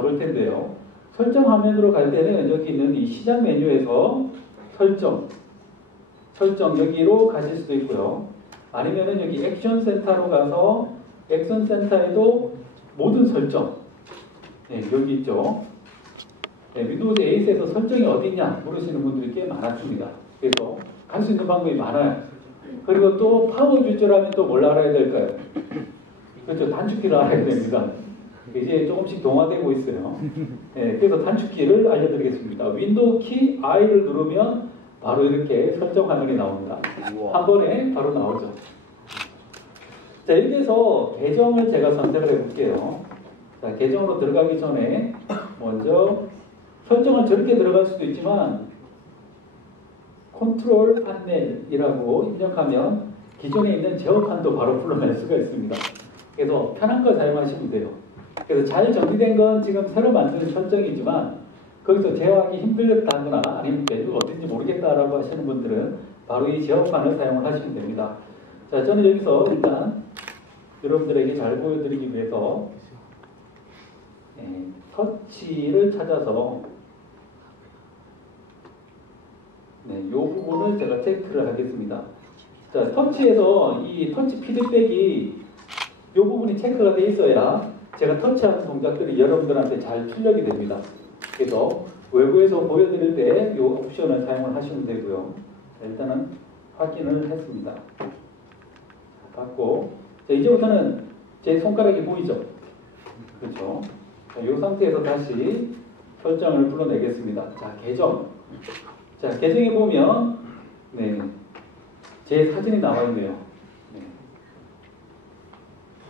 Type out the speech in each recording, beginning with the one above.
가볼 텐데요. 설정 화면으로 갈 때는 여기 있는 이 시작 메뉴에서 설정 여기로 가실 수도 있고요. 아니면은 여기 액션 센터로 가서 액션 센터에도 모든 설정 여기 있죠. 윈도우즈 8에서 설정이 어디 있냐 물으시는 분들이 꽤 많았습니다. 그래서 갈 수 있는 방법이 많아요. 그리고 또 파워 유저라면 또 뭘 알아야 될까요? 그렇죠. 단축키를 알아야 됩니다. 이제 조금씩 동화되고 있어요. 그래서 단축키를 알려드리겠습니다. 윈도우 키 I를 누르면 바로 이렇게 설정 화면이 나옵니다. 한 번에 바로 나오죠. 자, 여기에서 계정을 제가 선택을 해볼게요. 자, 계정으로 들어가기 전에 먼저 설정을 저렇게 들어갈 수도 있지만 컨트롤 판넬이라고 입력하면 기존에 있는 제어판도 바로 불러낼 수가 있습니다. 그래서 편한 거 사용하시면 돼요. 그래서 잘 정리된 건 지금 새로 만든 설정이지만 거기서 제어하기 힘들다거나 아니면 메뉴가 어딘지 모르겠다라고 하시는 분들은 바로 이 제어판을 사용을 하시면 됩니다. 자, 저는 여기서 일단 여러분들에게 잘 보여드리기 위해서 터치를 찾아서 이 부분을 제가 체크를 하겠습니다. 자, 터치에서 이 터치 피드백이 이 부분이 체크가 돼 있어야 제가 터치하는 동작들이 여러분들한테 잘 출력이 됩니다. 그래서 외부에서 보여드릴 때 이 옵션을 사용을 하시면 되고요. 자, 일단은 확인을 했습니다. 받고 자, 이제부터는 제 손가락이 보이죠? 그렇죠? 자, 이 상태에서 다시 설정을 불러내겠습니다. 자, 계정. 자, 계정에 보면 제 사진이 나와 있네요.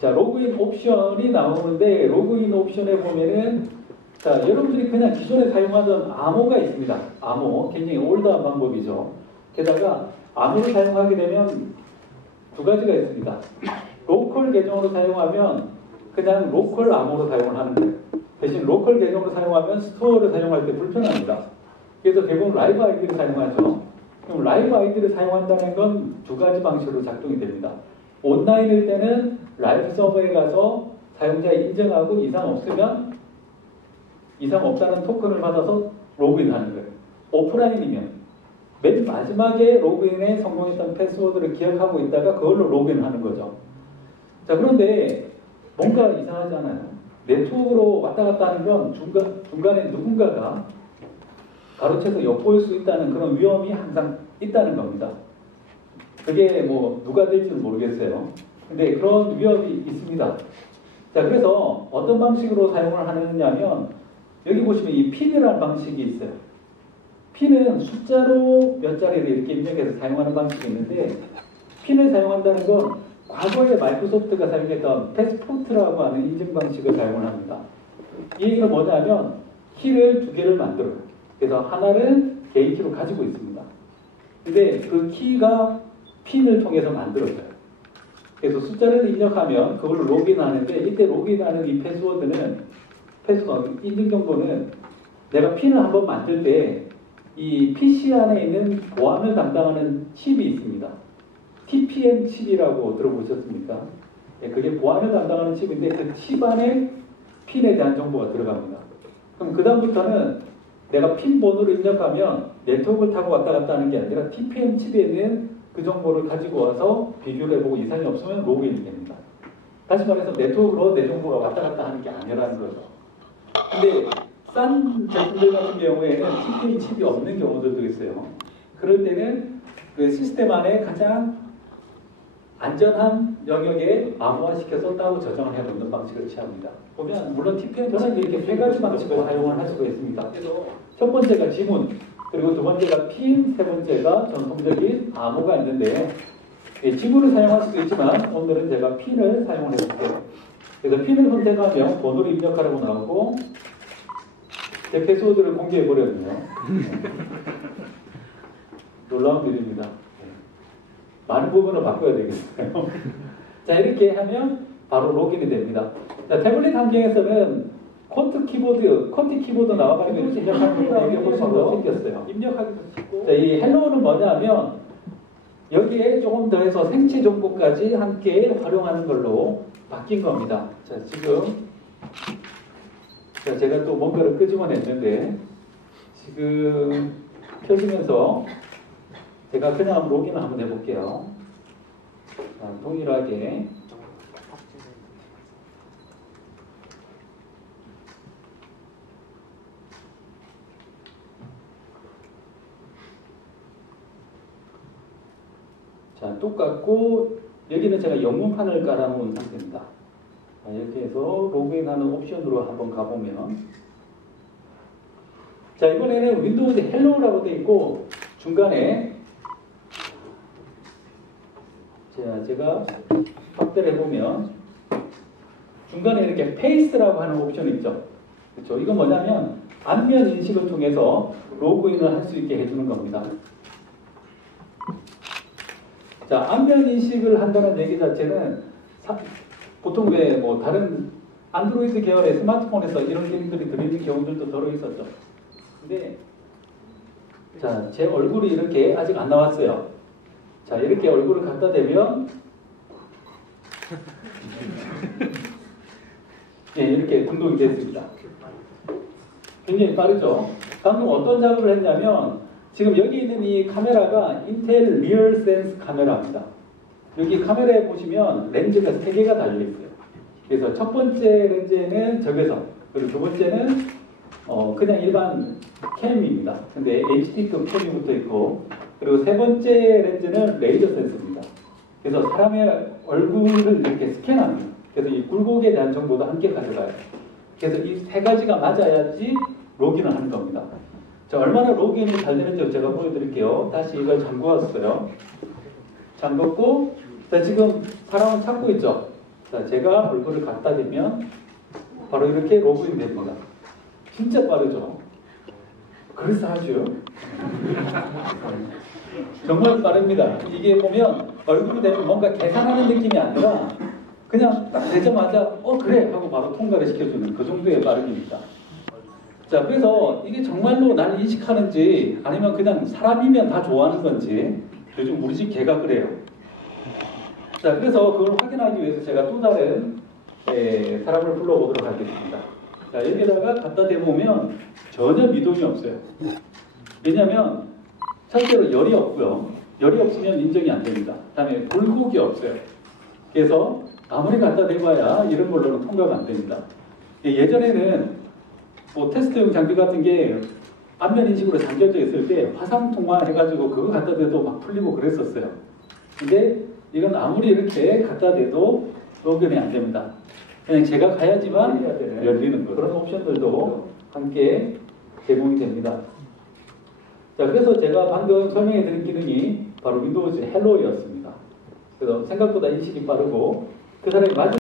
자, 로그인 옵션이 나오는데 로그인 옵션에 보면은 자, 여러분들이 그냥 기존에 사용하던 암호가 있습니다. 암호, 굉장히 올드한 방법이죠. 게다가 암호를 사용하게 되면 두 가지가 있습니다. 로컬 계정으로 사용하면 그냥 로컬 암호로 사용을 하는 거예요. 대신 로컬 계정으로 사용하면 스토어를 사용할 때 불편합니다. 그래서 대부분 라이브 아이디를 사용하죠. 그럼 라이브 아이디를 사용한다는 건 두 가지 방식으로 작동이 됩니다. 온라인일 때는 라이브 서버에 가서 사용자 인정하고 이상 없다는 토큰을 받아서 로그인하는 거예요. 오프라인이면 맨 마지막에 로그인에 성공했던 패스워드를 기억하고 있다가 그걸로 로그인하는 거죠. 자, 그런데 뭔가 이상하지 않아요? 네트워크로 왔다 갔다 하는 건 중간에 누군가가 가로채서 엿보일 수 있다는 그런 위험이 항상 있다는 겁니다. 그게 뭐 누가 될지는 모르겠어요. 근데 그런 위험이 있습니다. 자, 그래서 어떤 방식으로 사용을 하느냐면 여기 보시면 이 핀이라는 방식이 있어요. 핀은 숫자로 몇 자리를 이렇게 입력해서 사용하는 방식이 있는데 핀을 사용한다는 건 과거에 마이크로소프트가 사용했던 패스포트라고 하는 인증 방식을 사용을 합니다. 이 얘기는 뭐냐면 키를 두 개를 만들어요. 그래서 하나는 개인 키로 가지고 있습니다. 근데 그 키가 핀을 통해서 만들어져요. 그래서 숫자를 입력하면 그걸로 로그인하는데 이때 로그인하는 이 패스워드 인증 정보는 내가 핀을 한번 만들 때 이 PC 안에 있는 보안을 담당하는 칩이 있습니다. TPM 칩이라고 들어보셨습니까? 네, 그게 보안을 담당하는 칩인데 그 칩 안에 핀에 대한 정보가 들어갑니다. 그럼 그 다음부터는 내가 핀 번호를 입력하면 네트워크를 타고 왔다 갔다 하는 게 아니라 TPM 칩에 있는 그 정보를 가지고 와서 비교를 해보고 이상이 없으면 로그인이 됩니다. 다시 말해서 네트워크로 내 정보가 왔다 갔다 하는 게 아니라는 거죠. 근데 싼 제품들 같은 경우에는 TPM 칩이 없는 경우들도 있어요. 그럴 때는 그 시스템 안에 가장 안전한 영역에 암호화시켜서 따로 저장을 해놓는 방식을 취합니다. 보면 물론 TPM 저는 이렇게 세 가지 방식을 사용을 할 수가 있습니다. 그래서 첫 번째가 지문, 그리고 두 번째가 핀, 세 번째가 전통적인 암호가 있는데요. 지문을 사용할 수도 있지만 오늘은 제가 핀을 사용을 해볼게요. 그래서 핀을 선택하면 번호를 입력하라고 나오고 제 패스워드를 공개해버렸네요. 놀라운 일입니다. 많은 부분을 바꿔야 되겠어요. 자, 이렇게 하면 바로 로그인이 됩니다. 자, 태블릿 환경에서는 쿼트 키보드 나와가지고 입력하는 보시면 생겼어요. 입력하기도 쉽고. 자, 이 헬로우는 뭐냐면 여기에 조금 더 해서 생체 정보까지 함께 활용하는 걸로 바뀐 겁니다. 자, 지금 자, 제가 또 뭔가를 끄집어냈는데 지금 켜지면서 제가 그냥 로그인을 한번 해볼게요. 자, 동일하게 자, 똑같고 여기는 제가 영문판을 깔아놓은 상태입니다. 자, 이렇게 해서 로그인하는 옵션으로 한번 가보면 자, 이번에는 윈도우즈 헬로우라고 되어 있고 중간에 자, 제가 확대를 해보면 중간에 이렇게 페이스라고 하는 옵션이 있죠. 그렇죠? 이건 뭐냐면 안면 인식을 통해서 로그인을 할 수 있게 해주는 겁니다. 자, 안면 인식을 한다는 얘기 자체는 보통 왜 뭐 다른 안드로이드 계열의 스마트폰에서 이런 기능들이 들어있는 경우들도 들어 있었죠. 근데 자, 제 얼굴이 이렇게 아직 안 나왔어요. 자, 이렇게 얼굴을 갖다 대면 예, 이렇게 등록이 됐습니다. 굉장히 빠르죠. 방금 어떤 작업을 했냐면 지금 여기 있는 이 카메라가 인텔 리얼센스 카메라입니다. 여기 카메라에 보시면 렌즈가 3개가 달려있어요. 그래서 첫 번째 렌즈에는 적외선, 그리고 두 번째는 그냥 일반 캠입니다. 근데 HD급 캠이 붙어 있고, 그리고 세 번째 렌즈는 레이저 센서입니다. 그래서 사람의 얼굴을 이렇게 스캔합니다. 그래서 이 굴곡에 대한 정보도 함께 가져가요. 그래서 이 세 가지가 맞아야지 로그인을 하는 겁니다. 자, 얼마나 로그인이 잘 되는지 제가 보여드릴게요. 다시 이걸 잠궈왔어요. 잠궜고, 자, 지금 사람은 찾고 있죠. 자, 제가 얼굴을 갖다 대면 바로 이렇게 로그인 됩니다. 진짜 빠르죠. 그래서 하죠. 정말 빠릅니다. 이게 보면 얼굴이 되면 뭔가 계산하는 느낌이 아니라 그냥 딱 되자마자 그래 하고 바로 통과를 시켜주는 그 정도의 빠름입니다. 자, 그래서 이게 정말로 나를 인식하는지 아니면 그냥 사람이면 다 좋아하는 건지 요즘 우리 집 개가 그래요. 자, 그래서 그걸 확인하기 위해서 제가 또 다른 사람을 불러보도록 하겠습니다. 자, 여기다가 갖다 대보면 전혀 미동이 없어요. 왜냐하면 첫째로 열이 없고요. 열이 없으면 인정이 안 됩니다. 그다음에 굴곡이 없어요. 그래서 아무리 갖다 대봐야 이런 걸로는 통과가 안 됩니다. 예전에는 뭐 테스트용 장비 같은 게 안면 인식으로 잠겨져 있을 때 화상 통화 해가지고 그거 갖다 대도 막 풀리고 그랬었어요. 근데 이건 아무리 이렇게 갖다 대도 로그인이 안 됩니다. 그냥 제가 가야지만 열리는 거. 그런 옵션들도 함께 제공이 됩니다. 자, 그래서 제가 방금 설명해 드린 기능이 바로 윈도우즈 헬로우였습니다. 그래서 생각보다 인식이 빠르고 그 사람이